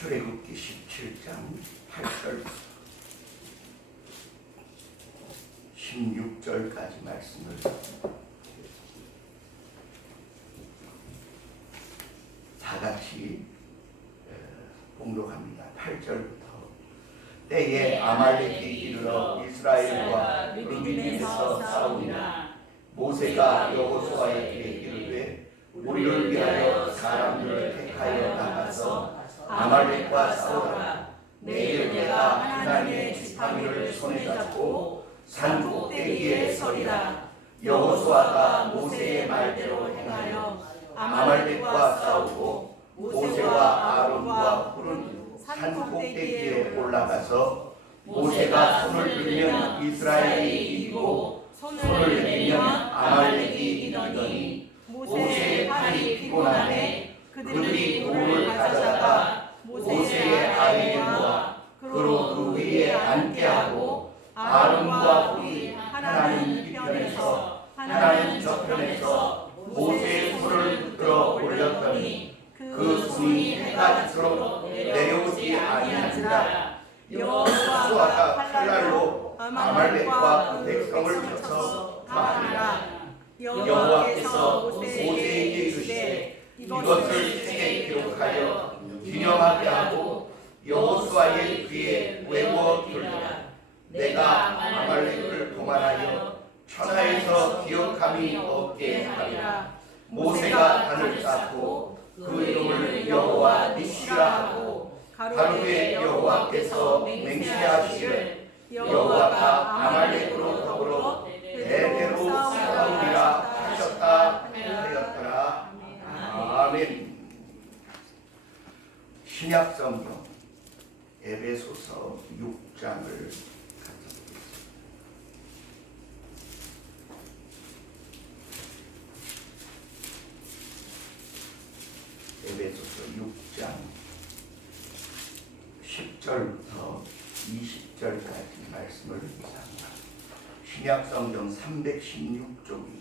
출애굽기 17장 8절 16절까지 말씀을 다 같이 봉독합니다. 8절부터 때에 아말렉이 이르러 이스라엘과 르비딤에서 싸우니라. 모세가 여호수아에게 이르되 우리를 위하여 사람들을 택하여 나가서 아말렉과 싸우라. 내일 내가 하나님의 지팡이를 손에 잡고 산 꼭대기에 서리라. 여호수아가 모세의 말대로 행하여 아말렉과 싸우고 모세와 아론과 훌은 산 꼭대기에 올라가서 모세가 손을 들면 이스라엘이 이기고 손을 내밀면 아말렉이 이기더니 모세의 팔이 피곤하매 그들이 돌을 가져다가 모세의 아래에 놓아 그로 그 위에 앉게 하고 아론과 훌이 하나는 이편에서 하나는 저편에서 모세의 손을 붙들어 올렸더니 그 손이 해가 지도록 내려오지 아니하니라. 여호수아가 칼날로 아말렉과 그 백성을 쳐서 말하니라. 여호와께서 모세에게 이르시되 이것을 책에 기록하여 기념하게 하고 여호수아의 귀에 외워 두리라. 내가 아말렉을 동안하여 천하에서 기억함이 없게 하리라. 모세가 단을 쌓고 그 이름을 여호와 니시라 하고 가로되 여호와께서 맹세하시기를 여호와가 아말렉으로 더불어 대대로 싸우리라 하셨다 하였더라. 아멘. 신약성경 에베소서 6장을 에베소서 6장 10절부터 20절까지 말씀을 묵상합니다. 신약성경 316쪽이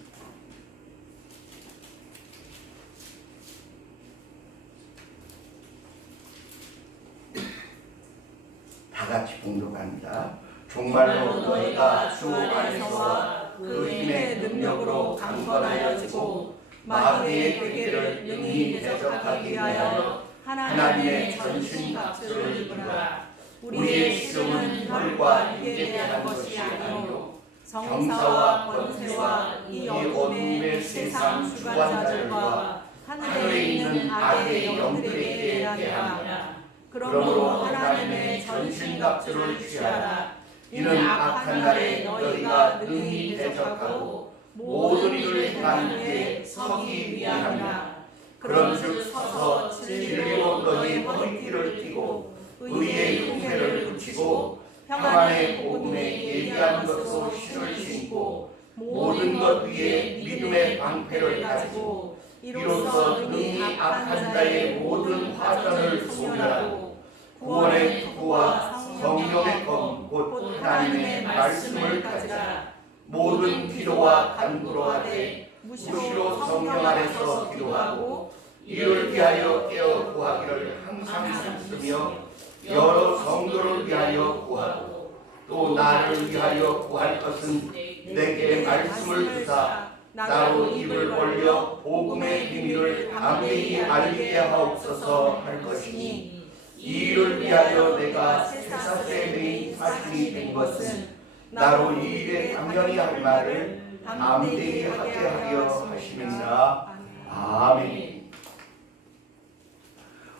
다 같이 봉독합니다. 정말로 너희가 주 안에서와 그 힘의 능력으로 강건하여지고 마귀의 괴계를 능히 대적하기 위하여 하나님의 전신갑주를 입으라. 우리의 시종은 혈과 육에 대한 것이 아니요 정사와 권세와 이 어둠의 세상 주관자들과 하늘에 있는 악의 영들에게 대하니라. 그러므로 하나님의 전신갑주를 취하라. 이는 악한 날에 너희가 능히 대적하고 모든 일을 행하는 데 서기 위함이라. 그런즉 서서 진리로 너희 머리띠를 띠고 의의 흉패를 붙이고 평안의 복음에 예비한 것으로 신을 신고 모든 것 위에 믿음의 방패를 가지고 이로써 능히 악한 자의 모든 화전을 소멸하고 구원의 투구와 성령의 검 곧 하나님의 말씀을 가지라. 모든 기도와 간구로 하되 무시로 성령 안에서 기도하고 이를 위하여 깨어 구하기를 항상 힘쓰며 여러 성도를 위하여 구하고 또 나를 위하여 구할 것은 내게 말씀을 주사 나로 입을 벌려 복음의 비밀을 담대히 알리게 하옵소서 할 것이니 이 일을 위하여 내가 쇠사슬에 매인 사신이 된 것은 나로 이 일에 당연히 할 말을 담대히 하게 하려 하심이니라. 아멘.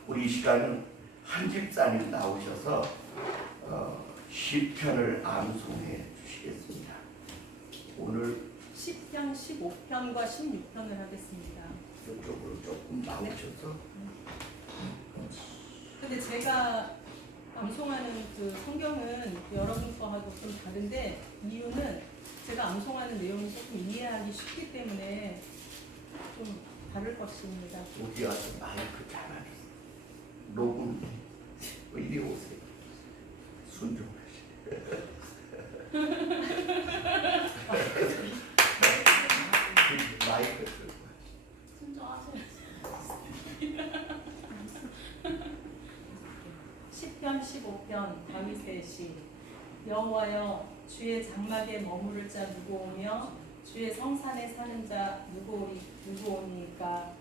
우리 이 시간은 한 집사님 나오셔서 시편을 암송해 주시겠습니다. 오늘 10편, 15편과 16편을 하겠습니다. 이쪽으로 조금 나오셔서. 근데 제가 암송하는 그 성경은 여러분 거하고 좀 다른데 이유는 제가 암송하는 내용이 조금 이해하기 쉽기 때문에 좀 다를 것입니다. 어디 와서 마이크 잘하셨어요. 녹음 이리 오세요. 순종하시네. 마이크 들고 순종하세요. 시편 15편 다윗의 시. 여호와여, 주의 장막에 머무를 자 누구오며 주의 성산에 사는 자 누구오니까.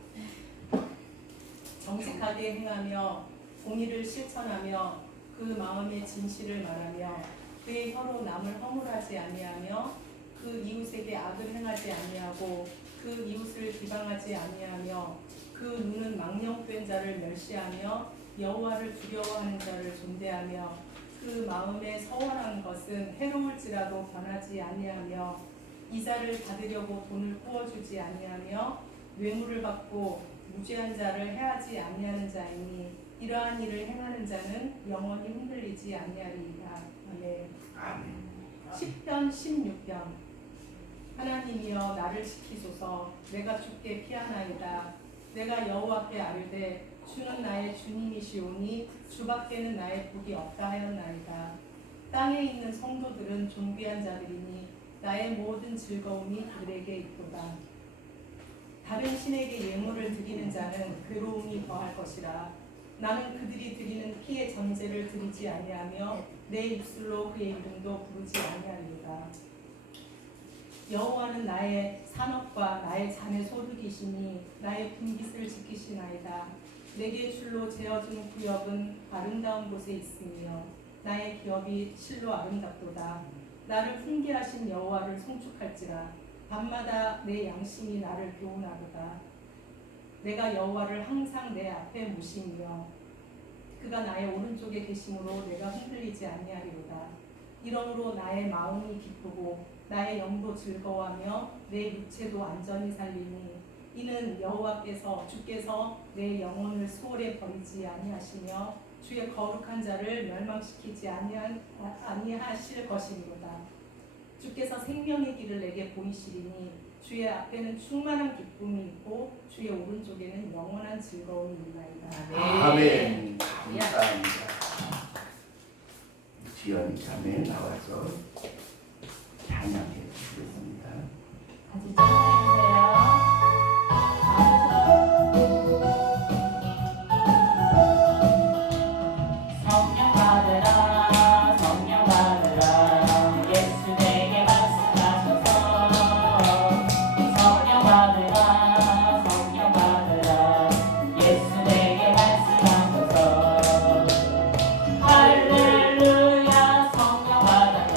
정직하게 행하며 공의를 실천하며 그 마음의 진실을 말하며 그의 혀로 남을 허물하지 아니하며 그 이웃에게 악을 행하지 아니하고 그 이웃을 비방하지 아니하며 그 눈은 망령된 자를 멸시하며 여호와를 두려워하는 자를 존대하며 그 마음에 서원한 것은 해로울지라도 변하지 아니하며 이자를 받으려고 돈을 부어주지 아니하며 뇌물을 받고 무죄한 자를 해하지 아니하는 자이니 이러한 일을 행하는 자는 영원히 흔들리지 아니하리이다. 아멘. 아멘. 시편 16편. 하나님이여 나를 지키소서. 내가 주께 피하나이다. 내가 여호와께 아뢰되 주는 나의 주님이시오니 주밖에는 나의 복이 없다 하였나이다. 땅에 있는 성도들은 존귀한 자들이니 나의 모든 즐거움이 그들에게 있도다. 다른 신에게 예물을 드리는 자는 괴로움이 더할 것이라. 나는 그들이 드리는 피의 전제를 드리지 아니하며 내 입술로 그의 이름도 부르지 아니하리이다. 여호와는 나의 산업과 나의 잔의 소득이시니 나의 분깃을 지키시나이다. 내게 줄로 재어준 구역은 아름다운 곳에 있으며 나의 기업이 실로 아름답도다. 나를 훈계하신 여호와를 송축할지라. 밤마다 내 양심이 나를 교훈하도다. 내가 여호와를 항상 내 앞에 모시며 그가 나의 오른쪽에 계심으로 내가 흔들리지 아니하리로다. 이러므로 나의 마음이 기쁘고 나의 영도 즐거워하며 내 육체도 안전히 살리니 이는 주께서 내 영혼을 수월에 버리지 아니하시며 주의 거룩한 자를 멸망시키지 아니하실 것이니로다. 주께서 생명의 길을 내게 보이시리니 주의 앞에는 충만한 기쁨이 있고 주의 오른쪽에는 영원한 즐거움이 있나이다. 아멘. 감사합니다. 지연이 자매 나와서 찬양해 주시겠습니다. 같이 찬양해주세요. 성령 받으라, 성령 받으라, 예수 내게 말씀하셔서. 성령 받으라, 성령 받으라, 예수 내게 말씀하셔서. 할렐루야, 성령 받았네.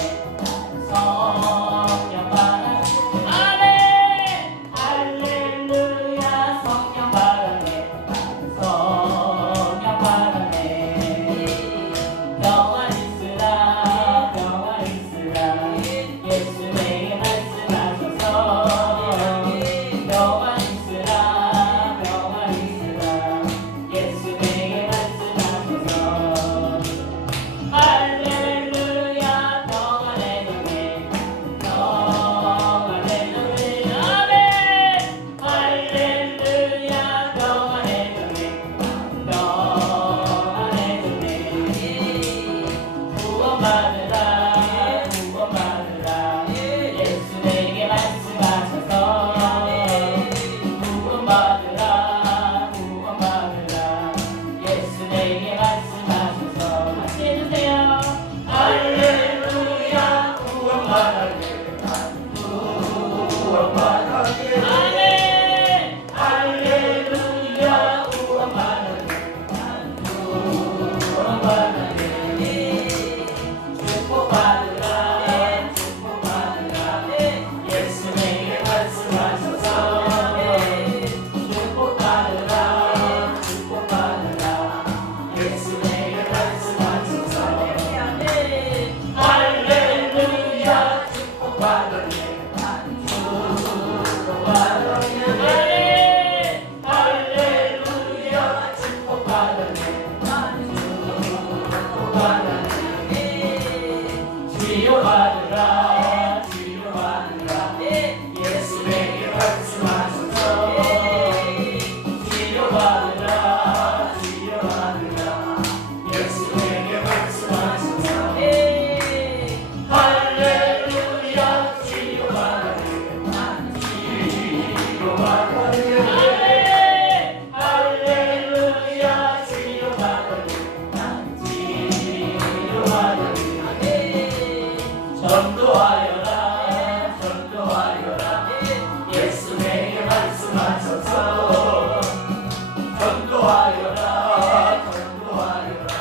전도하여라 전도하여라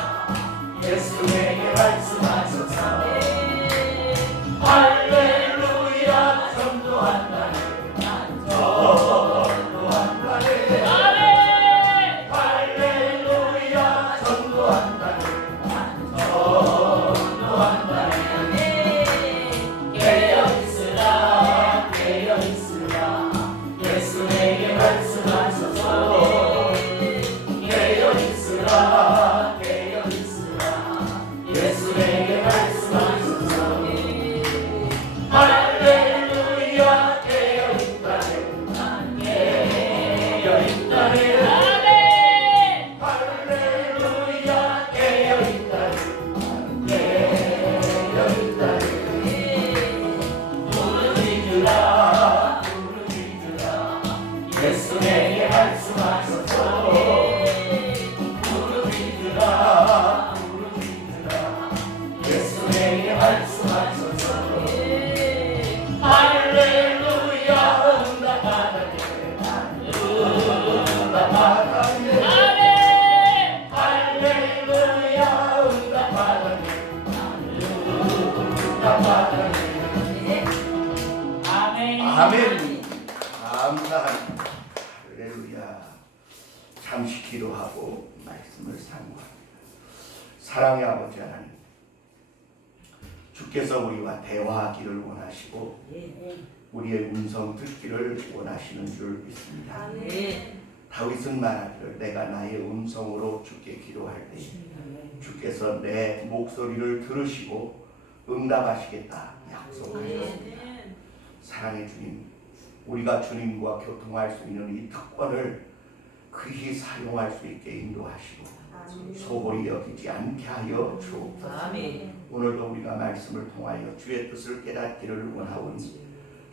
예수 내게 말씀하소서 할렐루야 전도한다네 전도한다네 할렐루야 전도한다네 전도한다네 깨어있으라 깨어있으라 예수 내게 말씀하소서 깨어있으라 깨어있으라 예수 내게 말씀하소서 할렐루야 깨어있다네 깨어있다네 할렐루야 깨어있다네 깨어있다네 부르짖으라 부르짖으라 예수 내게 말씀하소서 부르짖으라 부르짖으라 예수 내게 말씀하소서 할렐루야 응답하다네 응답하다네 할렐루야 응답하다네 응답하다네 아멘. 아멘. 감사합니다. 할렐루야. 잠시 기도하고 말씀을 사모합니다. 사랑의 아버지 하나님, 주께서 우리와 대화하기를 원하시고 우리의 음성 듣기를 원하시는 줄 믿습니다. 다윗은 말하기를 내가 나의 음성으로 주께 기도할 때 주께서 내 목소리를 들으시고 응답하시겠다 약속하셨습니다. 사랑의 주님, 우리가 주님과 교통할 수 있는 이 특권을 그히 사용할 수 있게 인도하시고 소홀히 여기지 않게 하여 주옵소서. 오늘도 우리가 말씀을 통하여 주의 뜻을 깨닫기를 원하오니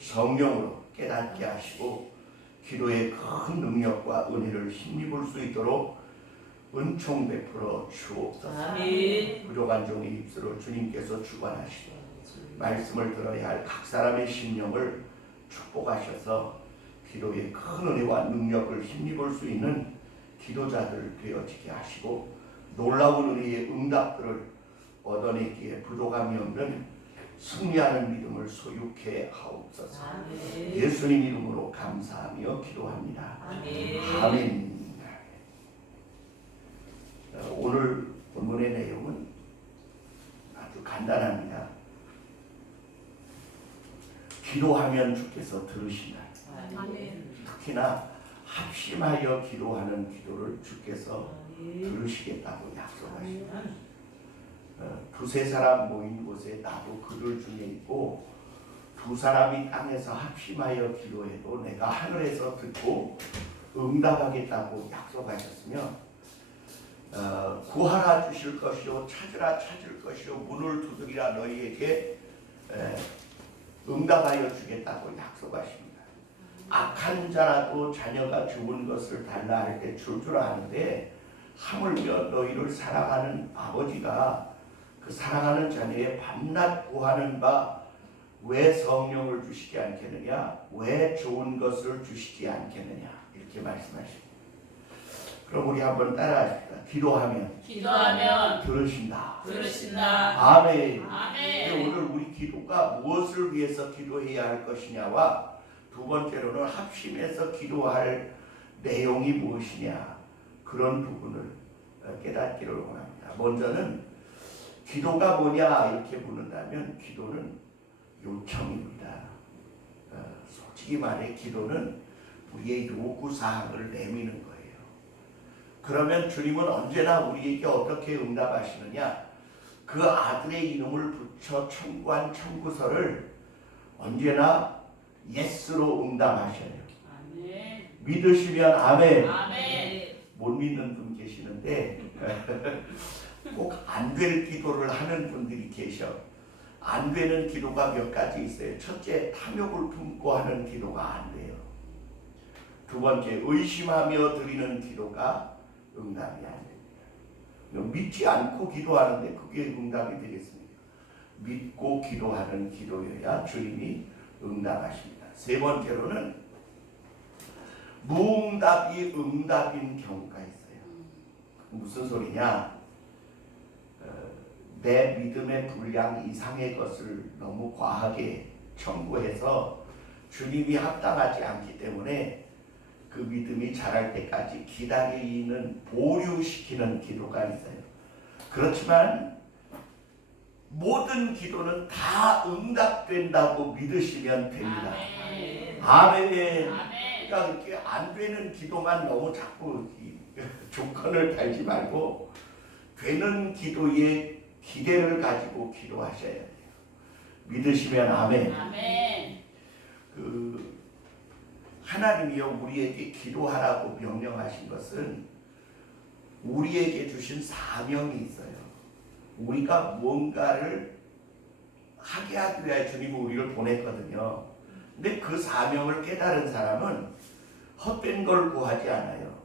성령으로 깨닫게 하시고 기도의 큰 능력과 은혜를 힘입을 수 있도록 은총 베풀어 주옵소서. 부족한 종의 입술을 주님께서 주관하시고 말씀을 들어야 할 각 사람의 심령을 축복하셔서 기도의 큰 은혜와 능력을 힘입을 수 있는 기도자들 되어지게 하시고 놀라운 은혜의 응답들을 얻어내기에 부족함이 없는 승리하는 믿음을 소유케 하옵소서. 예수님 이름으로 감사하며 기도합니다. 아멘. 오늘 본문의 내용은 아주 간단합니다. 기도하면 주께서 들으신다. 특히나 합심하여 기도하는 기도를 주께서 들으시겠다고 약속하십니다. 두세 사람 모인 곳에 나도 그들 중에 있고 두 사람이 땅에서 합심하여 기도해도 내가 하늘에서 듣고 응답하겠다고 약속하셨으며 구하라 주실 것이요 찾으라 찾을 것이요 문을 두드리라 너희에게 응답하여 주겠다고 약속하십니다. 악한 자라도 자녀가 좋은 것을 달라 할 때 줄 줄 아는데 하물며 너희를 사랑하는 아버지가 그 사랑하는 자녀의 밤낮 구하는 바 왜 성령을 주시지 않겠느냐, 왜 좋은 것을 주시지 않겠느냐, 이렇게 말씀하십니다. 그럼 우리 한번 따라하십시다. 기도하면 들으신다. 아멘. 오늘 우리 기도가 무엇을 위해서 기도해야 할 것이냐와 두 번째로는 합심해서 기도할 내용이 무엇이냐, 그런 부분을 깨닫기를 원합니다. 먼저는 기도가 뭐냐 이렇게 묻는다면 기도는 요청입니다. 솔직히 말해 기도는 우리의 요구사항을 내미는 거예요. 그러면 주님은 언제나 우리에게 어떻게 응답하시느냐, 그 아들의 이름을 붙여 청구한 청구서를 언제나 예스로 응답하셔요. 믿으시면 아멘. 못 믿는 분 계시는데 꼭 안 될 기도를 하는 분들이 계셔. 안 되는 기도가 몇 가지 있어요. 첫째, 탐욕을 품고 하는 기도가 안 돼요. 두 번째, 의심하며 드리는 기도가 응답이 안 됩니다. 믿지 않고 기도하는데 그게 응답이 되겠습니까? 믿고 기도하는 기도여야 주님이 응답하십니다. 세 번째로는 무응답이 응답인 경우가 있어요. 무슨 소리냐? 내 믿음의 분량 이상의 것을 너무 과하게 청구해서 주님이 합당하지 않기 때문에 그 믿음이 자랄 때까지 기다리는, 보류시키는 기도가 있어요. 그렇지만 모든 기도는 다 응답된다고 믿으시면 됩니다. 아멘. 그러니까 이렇게 안 되는 기도만 너무 자꾸 조건을 달지 말고 되는 기도에 기대를 가지고 기도하셔야 돼요. 믿으시면 아멘. 하나님이요 우리에게 기도하라고 명령하신 것은 우리에게 주신 사명이 있어요. 우리가 뭔가를 하게 하기 위해 주님이 우리를 보냈거든요. 근데 그 사명을 깨달은 사람은 헛된 걸 구하지 않아요.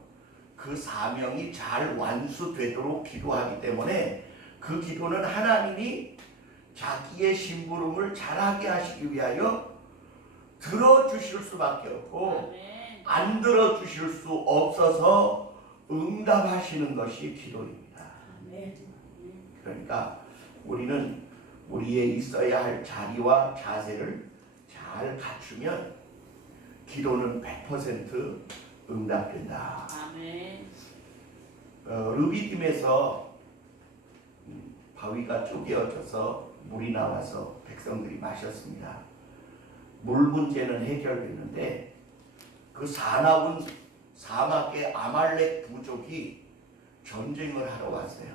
그 사명이 잘 완수되도록 기도하기 때문에 그 기도는 하나님이 자기의 심부름을 잘하게 하시기 위하여 들어주실 수밖에 없고 안 들어주실 수 없어서 응답하시는 것이 기도입니다. 그러니까 우리는 우리의 있어야 할 자리와 자세를 잘 갖추면 기도는 100% 응답된다. 르비딤에서 바위가 쪼개어져서 물이 나와서 백성들이 마셨습니다. 물 문제는 해결됐는데 그 사나운 사막의 아말렉 부족이 전쟁을 하러 왔어요.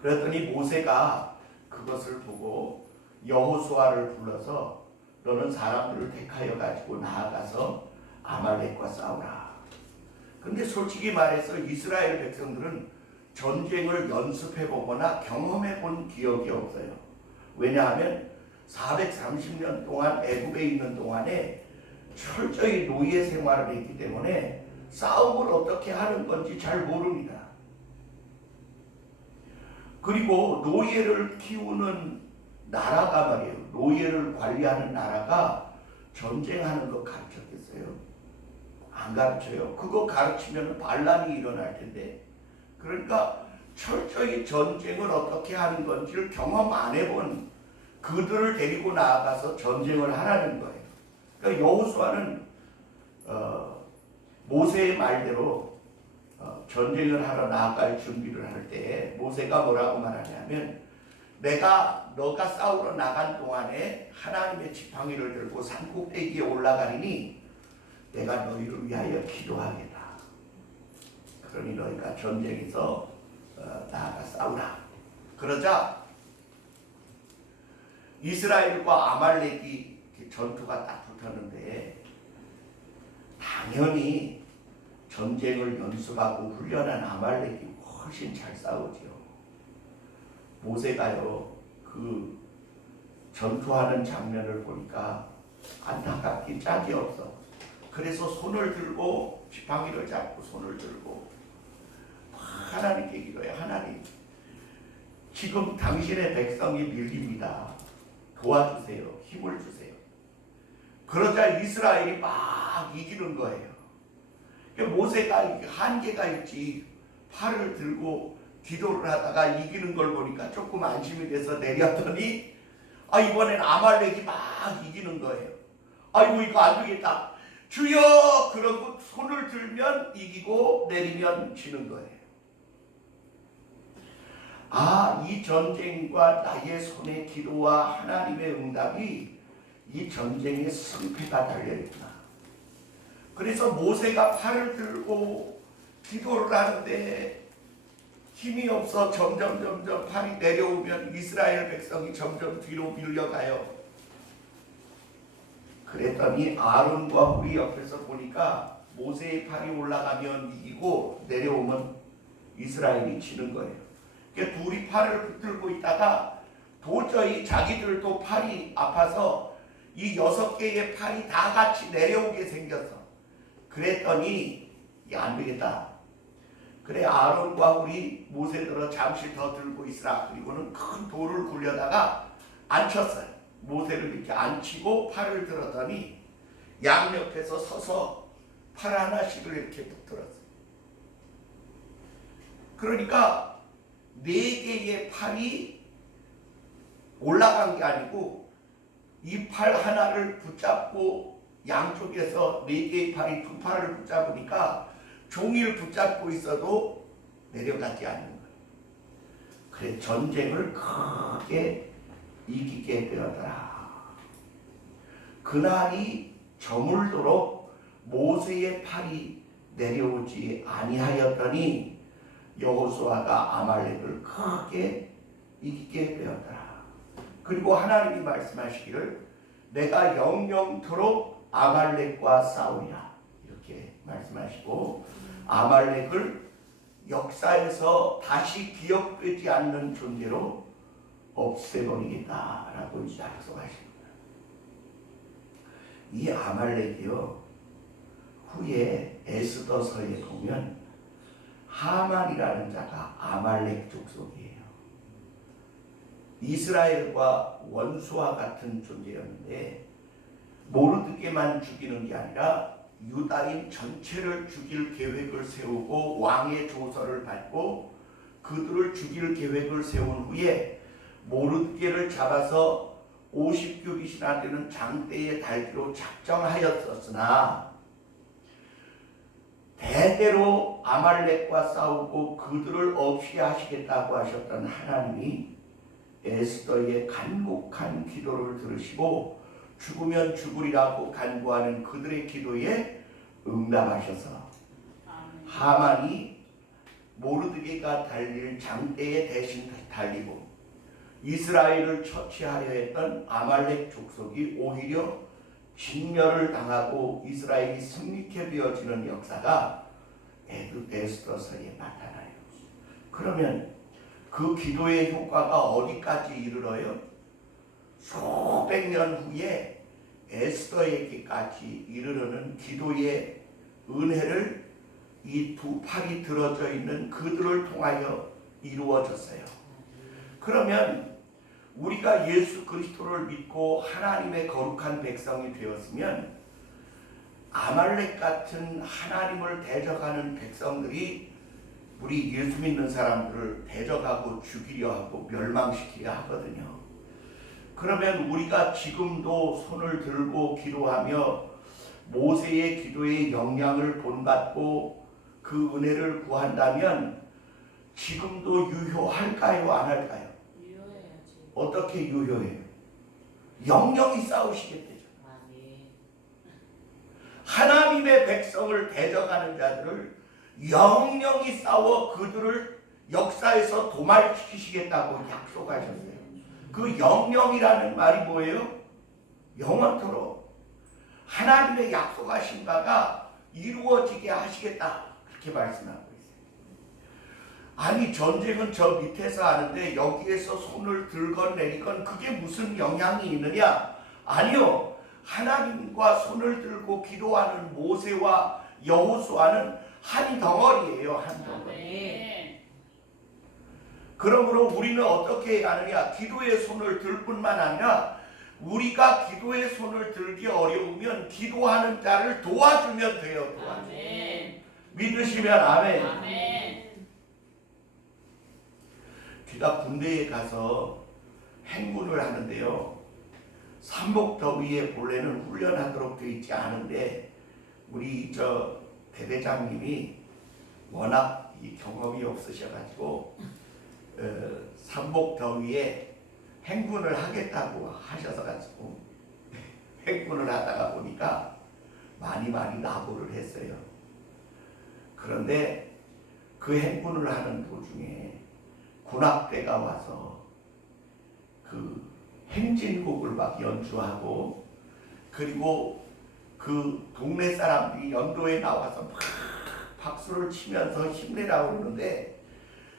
그랬더니 모세가 그것을 보고 여호수아를 불러서 너는 사람들을 택하여 가지고 나아가서 아말렉과 싸우라. 근데 솔직히 말해서 이스라엘 백성들은 전쟁을 연습해 보거나 경험해 본 기억이 없어요. 왜냐하면 430년 동안 애굽에 있는 동안에 철저히 노예 생활을 했기 때문에 싸움을 어떻게 하는 건지 잘 모릅니다. 그리고 노예를 키우는 나라가 말이에요. 노예를 관리하는 나라가 전쟁하는 거 가르쳤겠어요? 안 가르쳐요. 그거 가르치면 반란이 일어날 텐데. 그러니까 철저히 전쟁을 어떻게 하는 건지를 경험 안 해본 그들을 데리고 나아가서 전쟁을 하라는 거예요. 그러니까 여호수아는 모세의 말대로 전쟁을 하러 나아갈 준비를 할 때 모세가 뭐라고 말하냐면 너가 싸우러 나간 동안에 하나님의 지팡이를 들고 산꼭대기에 올라가리니 내가 너희를 위하여 기도하겠다. 그러니 너희가 전쟁에서 나아가 싸우라. 그러자 이스라엘과 아말렉이 전투가 딱 붙었는데 당연히 전쟁을 연습하고 훈련한 아말렉이 훨씬 잘 싸우죠. 모세가요 그 전투하는 장면을 보니까 안타깝기 짝이 없어. 그래서 손을 들고 지팡이를 잡고 손을 들고 하나님께 기도해. 하나님, 지금 당신의 백성이 밀립니다. 도와주세요. 힘을 주세요. 그러자 이스라엘이 막 이기는 거예요. 모세가 한계가 있지. 팔을 들고 기도를 하다가 이기는 걸 보니까 조금 안심이 돼서 내렸더니 이번엔 아말렉이 막 이기는 거예요. 아이고 이거 안 되겠다. 주여! 그러고 손을 들면 이기고 내리면 지는 거예요. 이 전쟁과 나의 손의 기도와 하나님의 응답이 이 전쟁의 승패가 달려있구나. 그래서 모세가 팔을 들고 기도를 하는데 힘이 없어 점점 팔이 내려오면 이스라엘 백성이 점점 뒤로 밀려가요. 그랬더니 아론과 훌이 옆에서 보니까 모세의 팔이 올라가면 이기고 내려오면 이스라엘이 지는 거예요. 그러니까 둘이 팔을 붙들고 있다가 도저히 자기들도 팔이 아파서 이 6개의 팔이 다 같이 내려오게 생겼어. 그랬더니 이게 안 되겠다. 그래 아론과 훌이 모세들어 잠시 더 들고 있으라. 그리고는 큰 돌을 굴려다가 앉혔어요. 모세를 이렇게 앉히고 팔을 들었더니 양옆에서 서서 팔 하나씩을 이렇게 붙들었어요. 그러니까 4개의 팔이 올라간 게 아니고 이 팔 하나를 붙잡고 양쪽에서 4개의 팔이 2팔을 붙잡으니까 종이를 붙잡고 있어도 내려가지 않는 거예요. 그래 전쟁을 크게 이기게 되었더라. 그날이 저물도록 모세의 팔이 내려오지 아니하였더니 여호수아가 아말렉을 크게 이기게 되었더라. 그리고 하나님이 말씀하시기를 내가 영영토록 아말렉과 싸우리라 이렇게 말씀하시고 아말렉을 역사에서 다시 기억되지 않는 존재로 없애버리겠다라고 이제 약속하십니다. 이 아말렉이요 후에 에스더서에 보면 하만이라는 자가 아말렉 족속이에요. 이스라엘과 원수와 같은 존재였는데 모르드게만 죽이는 게 아니라 유다인 전체를 죽일 계획을 세우고 왕의 조서를 받고 그들을 죽일 계획을 세운 후에 모르드게를 잡아서 50규빗이나 되는 장대에 달기로 작정하였었으나 대대로 아말렉과 싸우고 그들을 없이 하시겠다고 하셨던 하나님이 에스더의 간곡한 기도를 들으시고 죽으면 죽으리라고 간구하는 그들의 기도에 응답하셔서 하만이 모르드게가 달릴 장대에 대신 달리고 이스라엘을 처치하려 했던 아말렉 족속이 오히려 진멸을 당하고 이스라엘이 승리케 되어지는 역사가 에스더서에 나타나요. 그러면 그 기도의 효과가 어디까지 이르러요? 수백 년 후에 에스더에게까지 이르르는 기도의 은혜를 이 2팔이 들어져 있는 그들을 통하여 이루어졌어요. 그러면 우리가 예수 그리스도를 믿고 하나님의 거룩한 백성이 되었으면 아말렉 같은 하나님을 대적하는 백성들이 우리 예수 믿는 사람들을 대적하고 죽이려 하고 멸망시키려 하거든요. 그러면 우리가 지금도 손을 들고 기도하며 모세의 기도의 영향을 본받고 그 은혜를 구한다면 지금도 유효할까요? 안 할까요? 유효해야지. 어떻게 유효해요? 영영이 싸우시게 되죠. 하나님의 백성을 대적하는 자들을 영영이 싸워 그들을 역사에서 도말시키시겠다고 약속하셨어요. 그 영영이라는 말이 뭐예요? 영원토록 하나님의 약속하신 바가 이루어지게 하시겠다 그렇게 말씀하고 있어요. 아니 전쟁은 저 밑에서 하는데 여기에서 손을 들건 내리건 그게 무슨 영향이 있느냐? 아니요. 하나님과 손을 들고 기도하는 모세와 여호수아는 한 덩어리예요. 한 덩어리. 그러므로 우리는 어떻게 해야 하느냐? 기도의 손을 들 뿐만 아니라 우리가 기도의 손을 들기 어려우면 기도하는 자를 도와주면 돼요. 도와주면. 믿으시면 아멘. 아멘. 제가 군대에 가서 행군을 하는데요. 삼복더위에 본래는 훈련하도록 되어 있지 않은데 우리 저 대대장님이 워낙 이 경험이 없으셔가지고 삼복더위에 행군을 하겠다고 하셔서 가지고 행군을 하다가 보니까 많이 낙오를 했어요. 그런데 그 행군을 하는 도중에 군악대가 와서 그 행진곡을 막 연주하고 그리고 그 동네 사람들이 연도에 나와서 막 박수를 치면서 힘내라고 그러는데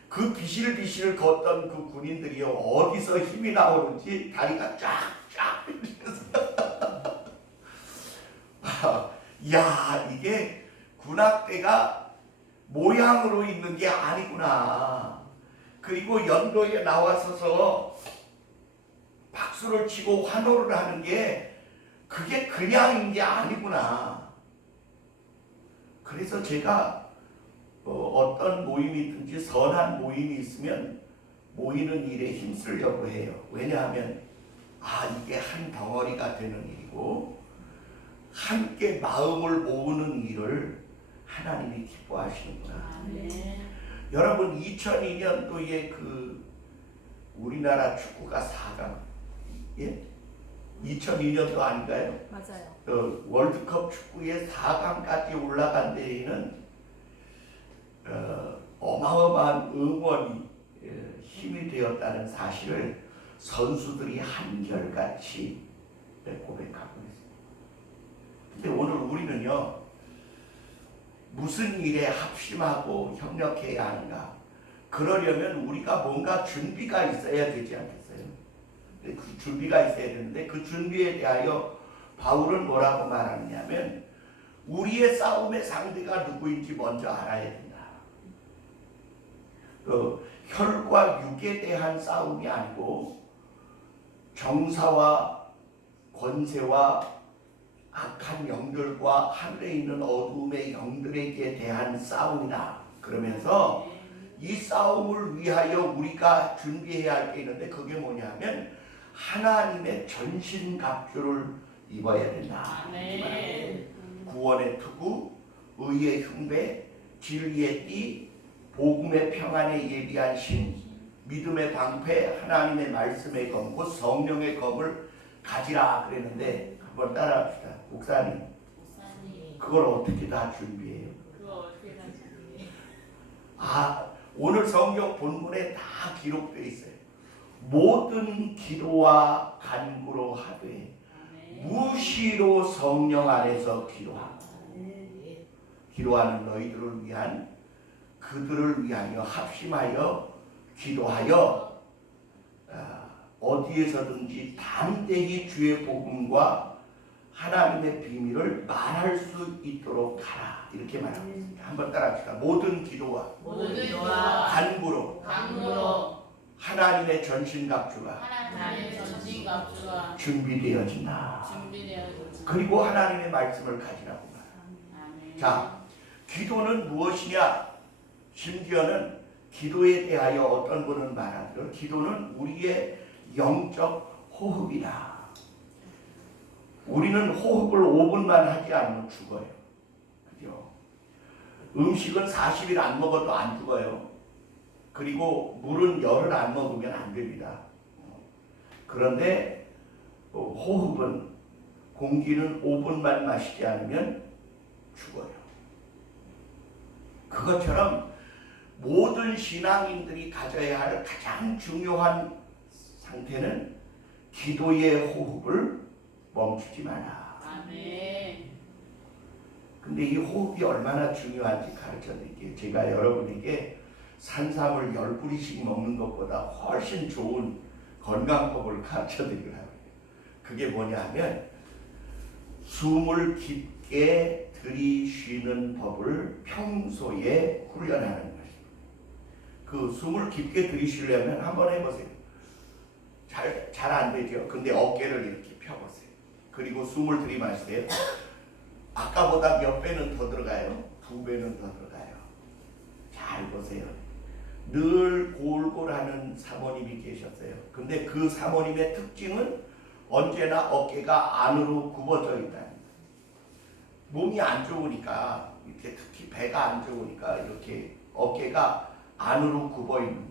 그 비실비실 걷던 그 군인들이요 어디서 힘이 나오는지 다리가 쫙쫙 밀리면서 야 이게 군악대가 모양으로 있는 게 아니구나. 그리고 연도에 나와서서 박수를 치고 환호를 하는 게 그게 그냥인 게 아니구나. 그래서 제가 어떤 모임이든지 선한 모임이 있으면 모이는 일에 힘쓰려고 해요. 왜냐하면 이게 한 덩어리가 되는 일이고 함께 마음을 모으는 일을 하나님이 기뻐하시는구나. 아멘. 여러분 2002년도에 그 우리나라 축구가 4강, 예? 2002년도 아닌가요? 맞아요. 월드컵 축구에 4강까지 올라간 데에는 어마어마한 응원이 힘이 되었다는 사실을 선수들이 한결같이 고백하고 있습니다. 근데 오늘 우리는요, 무슨 일에 합심하고 협력해야 하는가? 그러려면 우리가 뭔가 준비가 있어야 되지 않겠어요? 근데 그 준비가 있어야 되는데 그 준비에 대하여 바울은 뭐라고 말하느냐면 우리의 싸움의 상대가 누구인지 먼저 알아야 된다. 혈과 육에 대한 싸움이 아니고 정사와 권세와 악한 영들과 하늘에 있는 어두움의 영들에게 대한 싸움이다. 그러면서 이 싸움을 위하여 우리가 준비해야 할 게 있는데 그게 뭐냐면 하나님의 전신갑주를 입어야 된다. 아멘. 구원의 투구, 의의 흉배, 진리의 띠, 복음의 평안에 예비한 신, 믿음의 방패, 하나님의 말씀의 검, 곧 성령의 검을 가지라 그랬는데 한번 따라합시다. 목사님, 목사님, 그걸 어떻게 다 준비해요? 그거 어떻게 다 준비해? 오늘 성경 본문에 다 기록되어 있어요. 모든 기도와 간구로 하되 아멘. 무시로 성령 안에서 기도하고 기도하는 너희들을 위한 그들을 위하여 합심하여 기도하여 어디에서든지 담대히 주의 복음과 하나님의 비밀을 말할 수 있도록 하라. 이렇게 말하고 있습니다. 한번 따라합시다. 모든 기도와 모든 기도와 간구로 간구로 하나님의 전신갑주가 하나님의 전신갑주가 준비되어진다. 준비되어졌습니다. 그리고 하나님의 말씀을 가지라고 말합니다. 아멘. 자, 기도는 무엇이냐? 심지어는 기도에 대하여 어떤 분은 말하기를 기도는 우리의 영적 호흡이다. 우리는 호흡을 5분만 하지 않으면 죽어요. 그죠? 음식은 40일 안 먹어도 안 죽어요. 그리고 물은 열흘 안 먹으면 안 됩니다. 그런데 호흡은 공기는 5분만 마시지 않으면 죽어요. 그것처럼 모든 신앙인들이 가져야 할 가장 중요한 상태는 기도의 호흡을 멈추지 마라. 아멘. 근데 이 호흡이 얼마나 중요한지 가르쳐 드릴게요. 제가 여러분에게 산삼을 10뿌리씩 먹는 것보다 훨씬 좋은 건강법을 가르쳐 드리려고 해요. 그게 뭐냐 하면 숨을 깊게 들이쉬는 법을 평소에 훈련하는 것입니다. 그 숨을 깊게 들이쉬려면 한번 해보세요. 잘 안 되죠. 근데 어깨를 이렇게 펴보세요. 그리고 숨을 들이마시세요. 아까보다 몇 배는 더 들어가요? 2배는 더 들어가요. 잘 보세요. 늘 골골하는 사모님이 계셨어요. 근데 그 사모님의 특징은 언제나 어깨가 안으로 굽어져 있다. 몸이 안 좋으니까 이렇게 특히 배가 안 좋으니까 이렇게 어깨가 안으로 굽어 있는 거예요.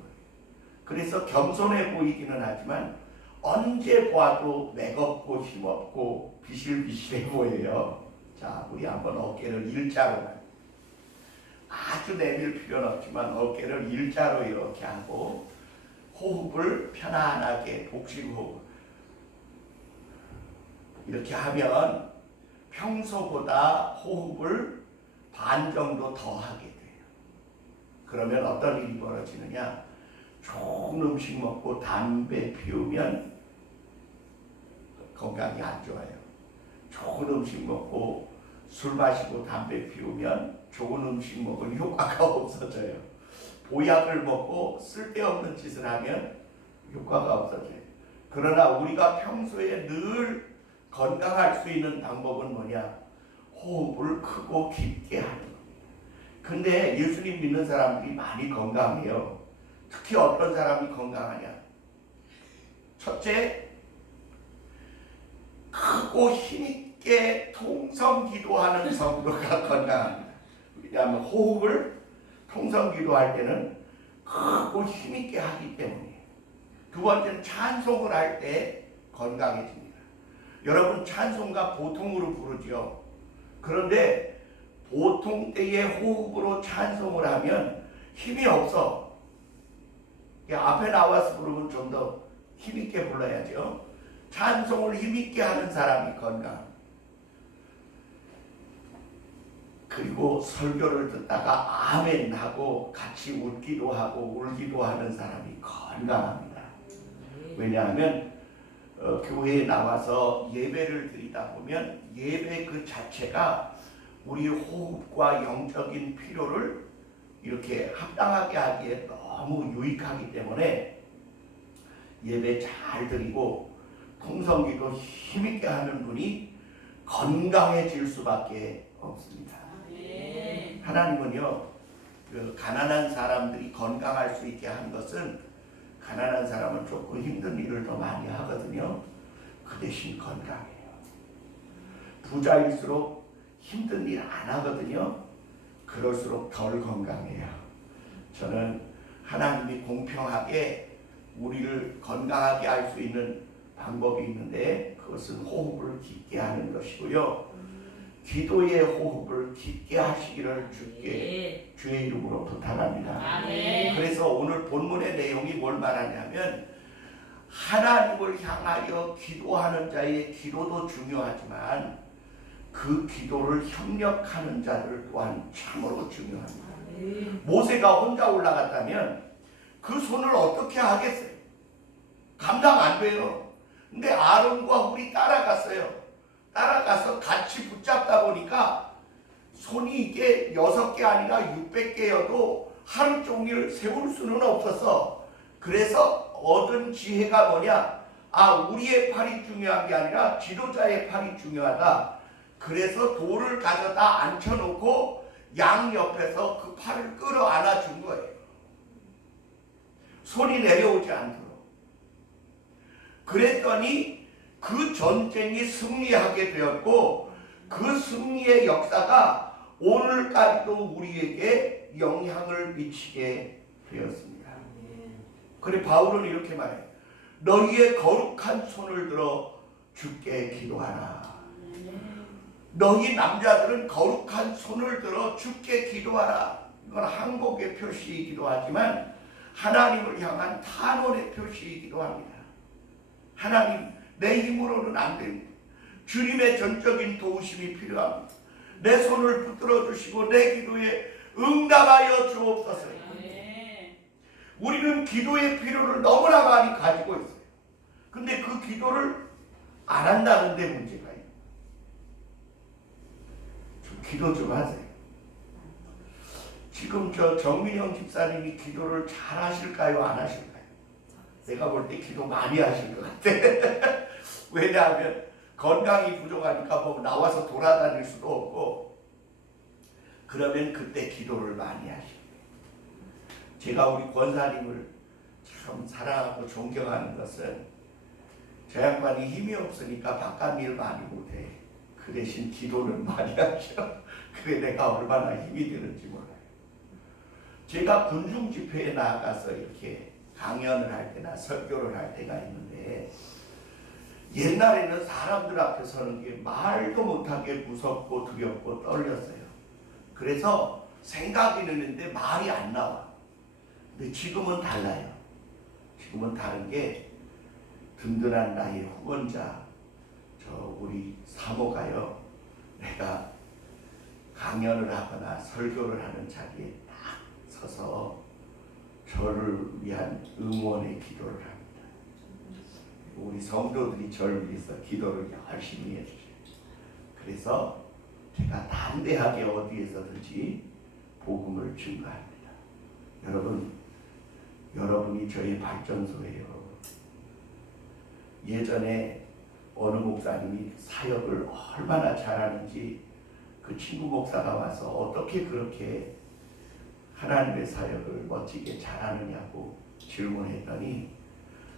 그래서 겸손해 보이기는 하지만 언제 봐도 맥없고 힘없고 비실비실해 보여요. 자, 우리 한번 어깨를 일자로 아주 내밀 필요는 없지만 어깨를 일자로 이렇게 하고 호흡을 편안하게 복식호흡 이렇게 하면 평소보다 호흡을 반 정도 더 하게 돼요. 그러면 어떤 일이 벌어지느냐? 좋은 음식 먹고 담배 피우면 건강이 안 좋아요. 좋은 음식 먹고 술 마시고 담배 피우면 좋은 음식 먹은 효과가 없어져요. 보약을 먹고 쓸데없는 짓을 하면 효과가 없어져요. 그러나 우리가 평소에 늘 건강할 수 있는 방법은 뭐냐? 호흡을 크고 깊게 하는 겁니다. 근데 예수님 믿는 사람들이 많이 건강해요. 특히 어떤 사람이 건강하냐? 첫째, 크고 힘있게 통성 기도하는 성도가 건강합니다. 왜냐하면 호흡을 통성 기도할 때는 크고 힘있게 하기 때문에. 두 번째는 찬송을 할 때 건강해집니다. 여러분 찬송가 보통으로 부르죠. 그런데 보통 때의 호흡으로 찬송을 하면 힘이 없어. 앞에 나와서 부르면 좀 더 힘있게 불러야죠. 찬송을 힘있게 하는 사람이 건강. 그리고 설교를 듣다가 아멘 하고 같이 웃기도 하고 울기도 하는 사람이 건강합니다. 왜냐하면 교회에 나와서 예배를 드리다 보면 예배 그 자체가 우리 호흡과 영적인 필요를 이렇게 합당하게 하기에 너무 유익하기 때문에 예배 잘 드리고 통성기도 힘있게 하는 분이 건강해질 수밖에 없습니다. 하나님은요, 그 가난한 사람들이 건강할 수 있게 한 것은 가난한 사람은 조금 힘든 일을 더 많이 하거든요. 그 대신 건강해요. 부자일수록 힘든 일 안 하거든요. 그럴수록 덜 건강해요. 저는 하나님이 공평하게 우리를 건강하게 할 수 있는 방법이 있는데 그것은 호흡을 깊게 하는 것이고요. 기도의 호흡을 깊게 하시기를 주께 주의 이름으로 부탁합니다. 아멘. 그래서 오늘 본문의 내용이 뭘 말하냐면 하나님을 향하여 기도하는 자의 기도도 중요하지만 그 기도를 협력하는 자들 또한 참으로 중요합니다. 모세가 혼자 올라갔다면 그 손을 어떻게 하겠어요? 감당 안 돼요. 근데 아론과 훌이 따라갔어요. 따라가서 같이 붙잡다 보니까 손이 이게 6개 아니라 600개여도 하루 종일 세울 수는 없었어. 그래서 얻은 지혜가 뭐냐? 우리의 팔이 중요한 게 아니라 지도자의 팔이 중요하다. 그래서 돌을 가져다 앉혀놓고 양 옆에서 그 팔을 끌어안아 준 거예요. 손이 내려오지 않도록. 그랬더니 그 전쟁이 승리하게 되었고 그 승리의 역사가 오늘까지도 우리에게 영향을 미치게 되었습니다. 그래 바울은 이렇게 말해요. 너희의 거룩한 손을 들어 주께 기도하라. 너희 남자들은 거룩한 손을 들어 주께 기도하라. 이건 항복의 표시이기도 하지만 하나님을 향한 탄원의 표시이기도 합니다. 하나님, 내 힘으로는 안 됩니다. 주님의 전적인 도우심이 필요합니다. 내 손을 붙들어 주시고 내 기도에 응답하여 주옵소서. 우리는 기도의 필요를 너무나 많이 가지고 있어요. 근데 그 기도를 안 한다는 데 문제가 있어요. 좀 기도 좀 하세요. 지금 정민영 집사님이 기도를 잘 하실까요? 안 하실까요? 내가 볼 때 기도 많이 하실 것 같아. 왜냐하면 건강이 부족하니까 뭐 나와서 돌아다닐 수도 없고 그러면 그때 기도를 많이 하시고 제가 우리 권사님을 참 사랑하고 존경하는 것은 저 양반이 힘이 없으니까 바깥 일 많이 못해. 그 대신 기도는 많이 하셔. 그래 내가 얼마나 힘이 드는지 몰라요. 제가 군중 집회에 나가서 이렇게 강연을 할 때나 설교를 할 때가 있는데 옛날에는 사람들 앞에 서는 게 말도 못하게 무섭고 두렵고 떨렸어요. 그래서 생각이 드는데 말이 안 나와. 근데 지금은 달라요. 지금은 다른 게 든든한 나의 후원자 우리 사모가요. 내가 강연을 하거나 설교를 하는 자리에 딱 서서 저를 위한 응원의 기도를 합니다. 우리 성도들이 저를 위해서 기도를 열심히 해주세요. 그래서 제가 담대하게 어디에서든지 복음을 증거합니다. 여러분이 저의 발전소예요. 예전에 어느 목사님이 사역을 얼마나 잘하는지 그 친구 목사가 와서 어떻게 그렇게 하나님의 사역을 멋지게 잘하느냐고 질문했더니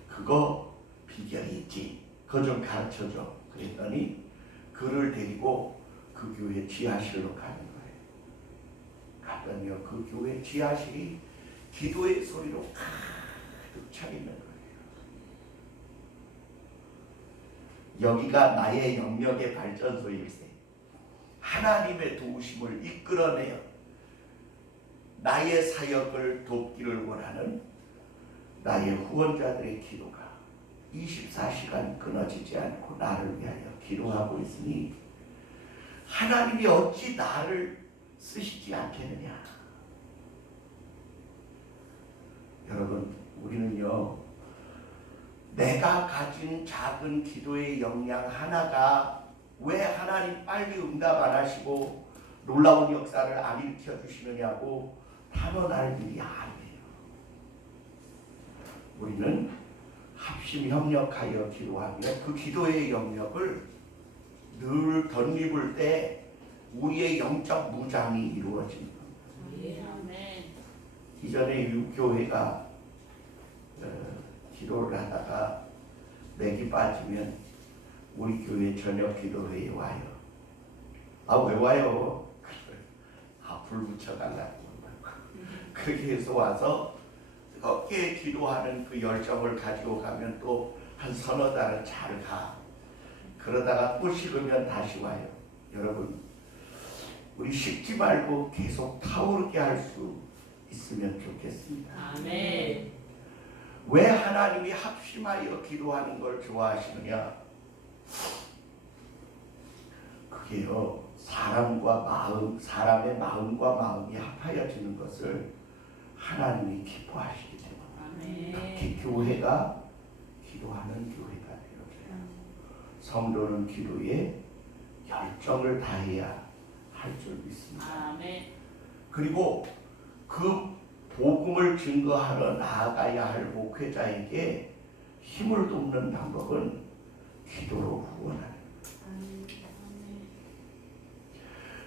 그거 비결이 있지. 그거 좀 가르쳐줘. 그랬더니 그를 데리고 그 교회 지하실로 가는 거예요. 갔더니요 그 교회 지하실이 기도의 소리로 가득 차 있는 거예요. 여기가 나의 영역의 발전소일세. 하나님의 도우심을 이끌어내어 나의 사역을 돕기를 원하는 나의 후원자들의 기도가 24시간 끊어지지 않고 나를 위하여 기도하고 있으니 하나님이 어찌 나를 쓰시지 않겠느냐. 여러분 우리는요 내가 가진 작은 기도의 역량 하나가 왜 하나님 빨리 응답 안 하시고 놀라운 역사를 안 일으켜 주시느냐고 탄원할 일이 아니에요. 우리는 합심 협력하여 기도하며 그 기도의 영역을 늘 덧입을 때 우리의 영적 무장이 이루어지는 겁니다. 아멘. 이전에 유교회가 기도를 하다가 맥이 빠지면 우리 교회 저녁 기도회에 와요. 아 왜 와요? 불 붙여달라고. 그렇게 해서 와서 뜨겁게 기도하는 그 열정을 가지고 가면 또 한 서너 달은 잘 가. 그러다가 또 식으면 다시 와요. 여러분 우리 식지 말고 계속 타오르게 할 수 있으면 좋겠습니다. 아멘. 왜 하나님이 합심하여 기도하는 걸 좋아하시느냐? 그게요 사람의 마음과 마음이 합하여지는 것을 하나님이 기뻐하시기 때문에 특히 교회가 기도하는 교회가 되어져요. 성도는 기도에 열정을 다해야 할 줄 믿습니다. 아멘. 그리고 그 복음을 증거하러 나아가야 할 목회자에게 힘을 돕는 방법은 기도로 후원하는 거예요.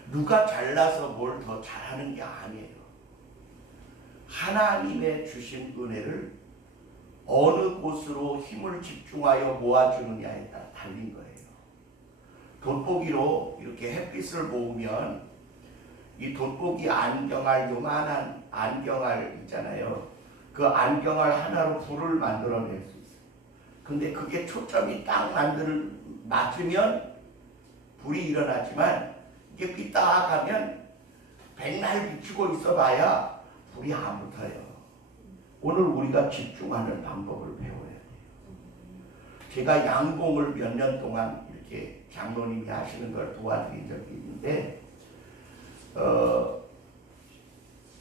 누가 잘나서 뭘 더 잘하는 게 아니에요. 하나님의 주신 은혜를 어느 곳으로 힘을 집중하여 모아주느냐에 따라 달린 거예요. 돋보기로 이렇게 햇빛을 모으면 이 돋보기 안경알 요만한 안경알 있잖아요. 그 안경알 하나로 불을 만들어낼 수 있어요. 근데 그게 초점이 딱 맞으면 불이 일어나지만 이게 삐딱하면 백날 비추고 있어봐야 불이 안 붙어요. 오늘 우리가 집중하는 방법을 배워야 돼요. 제가 양봉을 몇 년 동안 이렇게 장로님이 하시는 걸 도와드린 적이 있는데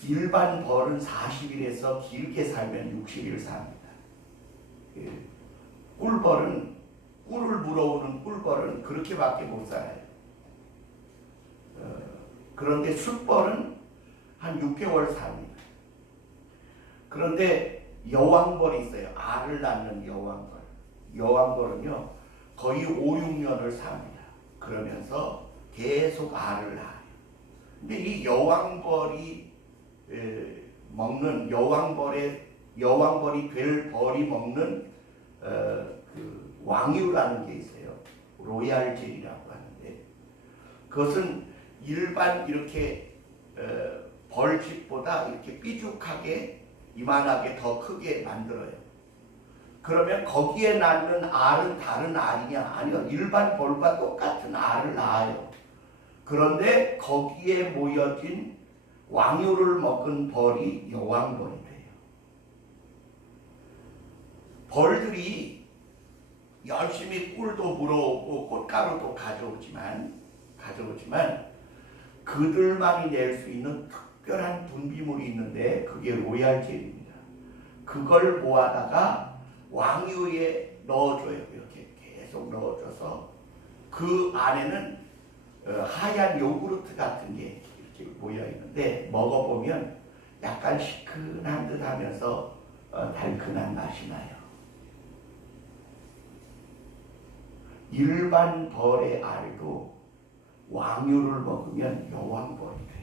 일반 벌은 40일에서 길게 살면 60일 삽니다. 꿀벌은 꿀을 물어오는 꿀벌은 그렇게밖에 못 살아요. 그런데 숫벌은 한 6개월 삽니다. 그런데 여왕벌이 있어요. 알을 낳는 여왕벌. 여왕벌은요 거의 5, 6년을 삽니다. 그러면서 계속 알을 낳아요. 근데 이 여왕벌이 먹는 여왕벌이 될 벌이 먹는 그 왕유라는 게 있어요. 로얄 젤이라고 하는데 그것은 일반 이렇게 벌집보다 이렇게 삐죽하게 이만하게 더 크게 만들어요. 그러면 거기에 낳는 알은 다른 알이냐? 아니요. 일반 벌과 똑같은 알을 낳아요. 그런데 거기에 모여진 왕유를 먹은 벌이 여왕벌이 돼요. 벌들이 열심히 꿀도 물어오고 꽃가루도 가져오지만 그들만이 낼 수 있는 특별한 분비물이 있는데 그게 로얄 젤입니다. 그걸 모아다가 왕유에 넣어줘요. 이렇게 계속 넣어줘서 그 안에는 하얀 요구르트 같은 게 이렇게 모여 있는데 먹어보면 약간 시큰한 듯 하면서 달큰한 맛이 나요. 일반 벌의 알도 왕유를 먹으면 여왕벌이 돼요.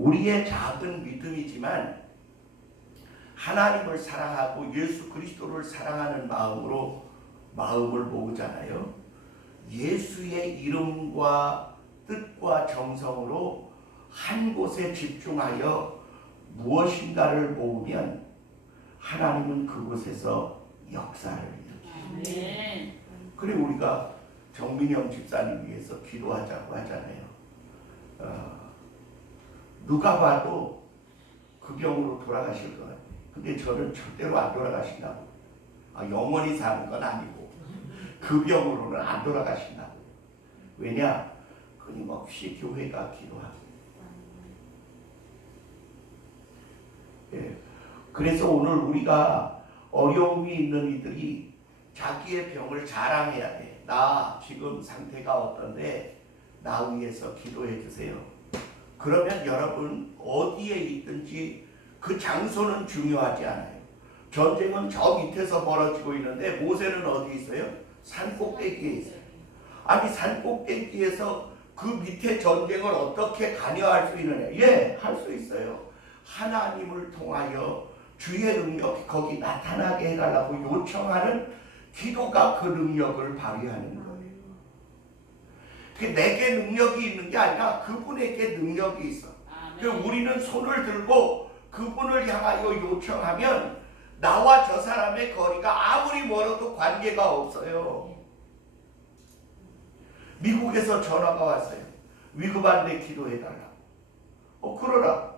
우리의 작은 믿음이지만 하나님을 사랑하고 예수 그리스도를 사랑하는 마음으로 마음을 모으잖아요. 예수의 이름과 뜻과 정성으로 한 곳에 집중하여 무엇인가를 모으면 하나님은 그곳에서 역사를 일으켜요. 아멘. 그래 우리가 정민영 집사님 위해서 기도하자고 하잖아요. 누가 봐도 그 병으로 돌아가실 것 같아요. 근데 저는 절대로 안 돌아가신다고. 영원히 사는 건 아니고 그 병으로는 안 돌아가신다고. 왜냐? 끊임없이 교회가 기도하고. 예. 그래서 오늘 우리가 어려움이 있는 이들이 자기의 병을 자랑해야 돼. 나 지금 상태가 어떤데 나 위해서 기도해 주세요. 그러면 여러분 어디에 있든지 그 장소는 중요하지 않아요. 전쟁은 저 밑에서 벌어지고 있는데 모세는 어디 있어요? 산 꼭대기에 있어요. 아니 산 꼭대기에서 그 밑에 전쟁을 어떻게 관여할 수 있느냐? 예, 할 수 있어요. 하나님을 통하여 주의 능력이 거기 나타나게 해달라고 요청하는 기도가 그 능력을 발휘하는 거예요. 내게 능력이 있는 게 아니라 그분에게 능력이 있어. 우리는 손을 들고 그분을 향하여 요청하면 나와 저 사람의 거리가 아무리 멀어도 관계가 없어요. 미국에서 전화가 왔어요. 위급한데 기도해달라고. 그러라.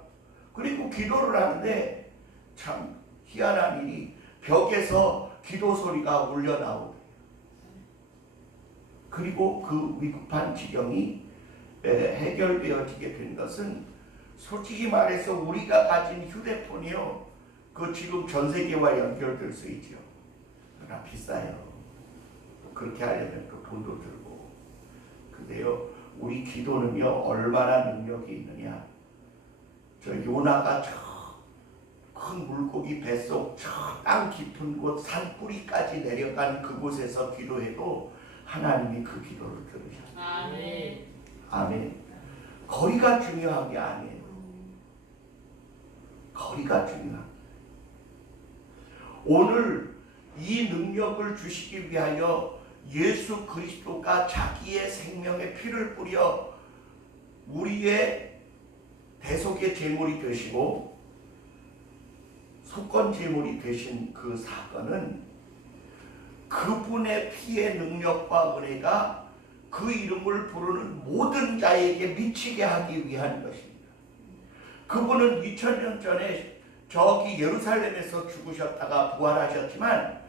그리고 기도를 하는데 참 희한한 일이 벽에서 기도 소리가 울려 나오고 그리고 그 위급한 지경이 해결되어지게 된 것은 솔직히 말해서 우리가 가진 휴대폰이요. 그 지금 전 세계와 연결될 수 있죠. 그러나 비싸요. 그렇게 하려면 또 돈도 들고. 근데요, 우리 기도는요 얼마나 능력이 있느냐. 저 요나가 저 큰 물고기 뱃속 저 땅 깊은 곳 산뿌리까지 내려간 그곳에서 기도해도 하나님이 그 기도를 들으셨어요. 아멘. 아멘. 거리가 중요한 게 아니에요. 거리가 중요한. 오늘 이 능력을 주시기 위하여 예수 그리스도가 자기의 생명의 피를 뿌려 우리의 대속의 제물이 되시고 속건 제물이 되신 그 사건은 그분의 피의 능력과 은혜가 그 이름을 부르는 모든 자에게 미치게 하기 위한 것입니다. 그분은 2000년 전에 저기 예루살렘에서 죽으셨다가 부활하셨지만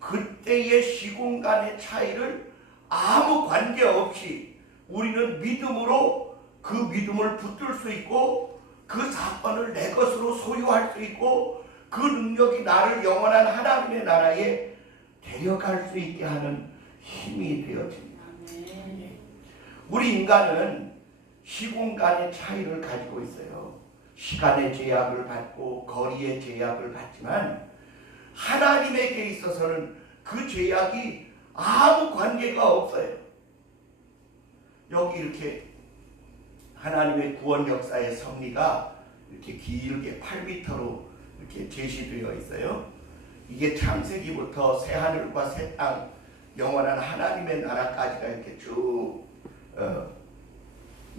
그때의 시공간의 차이를 아무 관계없이 우리는 믿음으로 그 믿음을 붙들 수 있고 그 사건을 내 것으로 소유할 수 있고 그 능력이 나를 영원한 하나님의 나라에 데려갈 수 있게 하는 힘이 되어집니다. 우리 인간은 시공간의 차이를 가지고 있어요. 시간의 제약을 받고 거리의 제약을 받지만 하나님에게 있어서는 그 제약이 아무 관계가 없어요. 여기 이렇게 하나님의 구원 역사의 섭리가 이렇게 길게 8m로 이렇게 제시되어 있어요. 이게 창세기부터 새 하늘과 새 땅, 영원한 하나님의 나라까지가 이렇게 쭉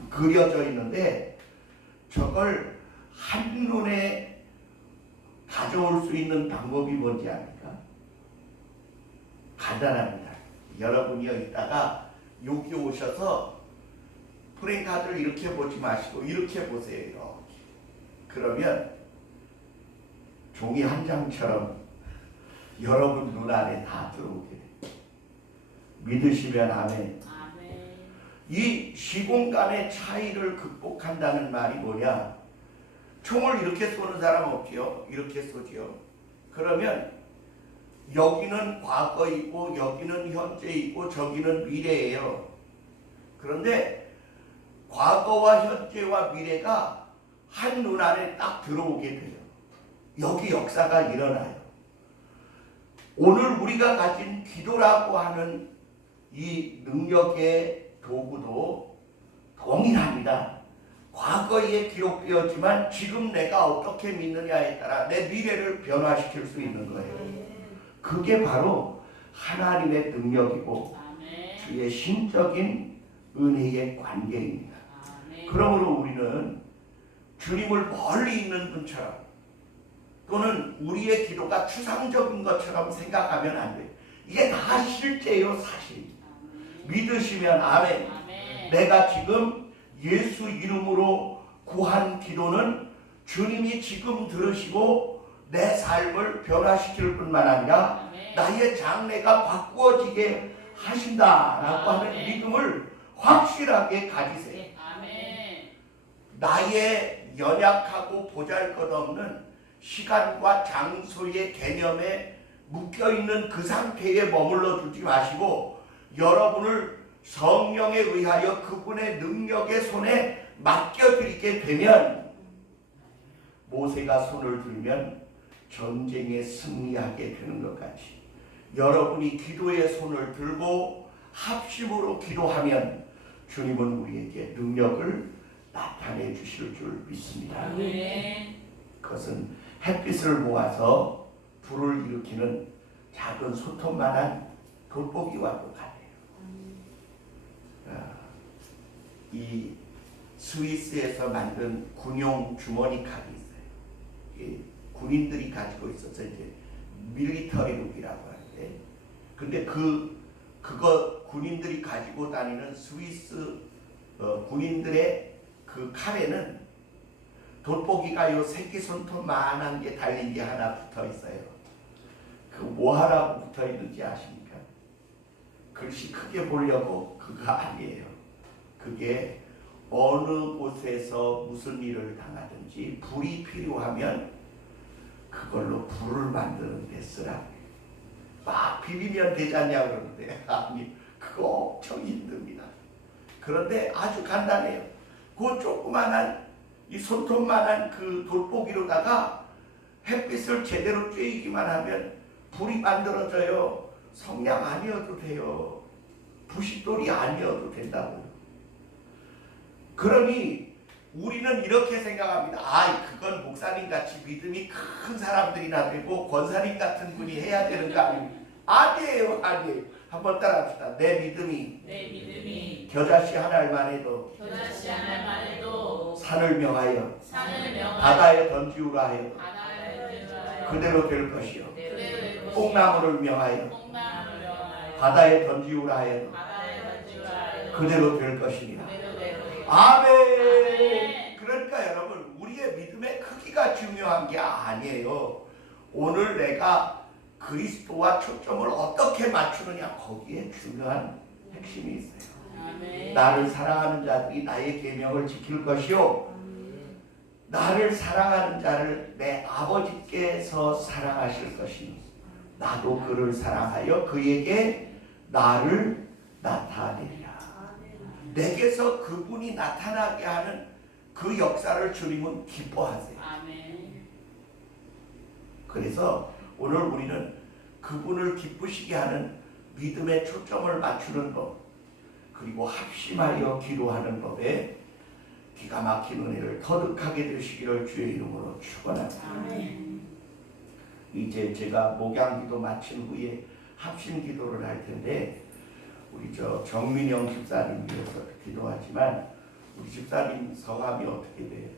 그려져 있는데 저걸 한눈에 가져올 수 있는 방법이 뭔지 압니까? 간단합니다. 여러분이 이따가 여기 오셔서 프랭카드를 이렇게 보지 마시고 이렇게 보세요. 이렇게. 그러면 종이 한 장처럼 여러분 눈안에 다 들어오게 돼요. 믿으시면 아멘. 아멘. 이 시공간의 차이를 극복한다는 말이 뭐냐? 총을 이렇게 쏘는 사람 없지요? 이렇게 쏘지요. 그러면 여기는 과거이고 여기는 현재이고 저기는 미래예요. 그런데 과거와 현재와 미래가 한 눈 안에 딱 들어오게 돼요. 여기 역사가 일어나요. 오늘 우리가 가진 기도라고 하는 이 능력의 도구도 동일합니다. 과거에 기록되었지만 지금 내가 어떻게 믿느냐에 따라 내 미래를 변화시킬 수 있는 거예요. 그게 바로 하나님의 능력이고 아멘. 주의 신적인 은혜의 관계입니다. 아멘. 그러므로 우리는 주님을 멀리 있는 분처럼 또는 우리의 기도가 추상적인 것처럼 생각하면 안 돼요. 이게 다 실제요, 사실. 믿으시면 아멘. 아멘. 내가 지금 예수 이름으로 구한 기도는 주님이 지금 들으시고 내 삶을 변화시킬 뿐만 아니라 아멘. 나의 장래가 바꾸어지게 하신다라고 하는 아멘. 믿음을 확실하게 가지세요. 아멘. 나의 연약하고 보잘것없는 시간과 장소의 개념에 묶여있는 그 상태에 머물러 두지 마시고 여러분을 성령에 의하여 그분의 능력의 손에 맡겨드리게 되면 모세가 손을 들면 전쟁에 승리하게 되는 것 같이 여러분이 기도의 손을 들고 합심으로 기도하면 주님은 우리에게 능력을 나타내 주실 줄 믿습니다. 아멘. 그것은 햇빛을 모아서 불을 일으키는 작은 소톱만한 돋보기와 똑같아요. 이 스위스에서 만든 군용 주머니 칼이 있어요. 이 군인들이 가지고 있어서 이제 밀리터리 룩이라고 하는데, 근데 그거 군인들이 가지고 다니는 스위스 군인들의 그 칼에는 돋보기가 요 새끼손톱만한 게 달린 게 하나 붙어 있어요. 그 뭐하라고 붙어 있는지 아십니까? 글씨 크게 보려고 그거 아니에요. 그게 어느 곳에서 무슨 일을 당하든지 불이 필요하면 그걸로 불을 만드는 데 쓰라. 막 비비면 되지 않냐 그러는데 아니, 그거 엄청 힘듭니다. 그런데 아주 간단해요. 그 조그만한 이 손톱만한 그 돋보기로다가 햇빛을 제대로 쬐기만 하면 불이 만들어져요. 성냥 아니어도 돼요. 부싯돌이 아니어도 된다고요. 그러니 우리는 이렇게 생각합니다. 그건 목사님 같이 믿음이 큰 사람들이나 되고 권사님 같은 분이 해야 되는 거 아닙니까? 아니에요. 한번 따라합시다. 내 믿음이 겨자씨 한 알만 해도 겨자씨 하나만 해도 산을 명하여 산을 명하여 바다에 던지우라 하여 바다를 들어요. 그대로 될 것이요. 그대로 될 것이요. 뽕나무를 명하여 뽕나무를 명하여 바다에 던지우라 하여 바다에 던지라 하여 그대로 될 것이니라. 그대로 될 것이요. 아멘. 그러니까 여러분, 우리의 믿음의 크기가 중요한 게 아니에요. 오늘 내가 그리스도와 초점을 어떻게 맞추느냐, 거기에 중요한 핵심이 있어요. 아멘. 나를 사랑하는 자들이 나의 계명을 지킬 것이요, 나를 사랑하는 자를 내 아버지께서 사랑하실 것이니 나도 그를 사랑하여 그에게 나를 나타내리라. 내게서 그분이 나타나게 하는 그 역사를 주님은 기뻐하세요. 아멘. 그래서 오늘 우리는 그분을 기쁘시게 하는 믿음의 초점을 맞추는 법, 그리고 합심하여 기도하는 법에 기가 막힌 은혜를 터득하게 되시기를 주의 이름으로 축원합니다. 아멘. 이제 제가 목양기도 마친 후에 합심 기도를 할 텐데, 우리 정민영 집사님 위해서 기도하지만 우리 집사님 성함이 어떻게 돼요?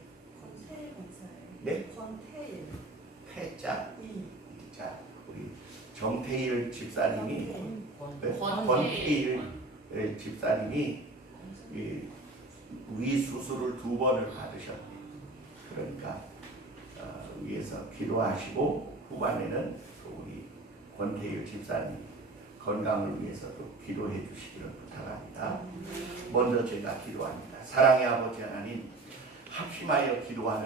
권태일 권사예요. 네? 권태일. 태자. 자, 우리 정태일 집사님이 권태일 집사님이 위 수술을 2번을 받으셨대요. 그러니까 위에서 기도하시고 후반에는 우리 권태일 집사님 건강을 위해서도 기도해 주시기를 부탁합니다. 먼저 제가 기도합니다. 사랑의 아버지 하나님, 합심하여 기도하는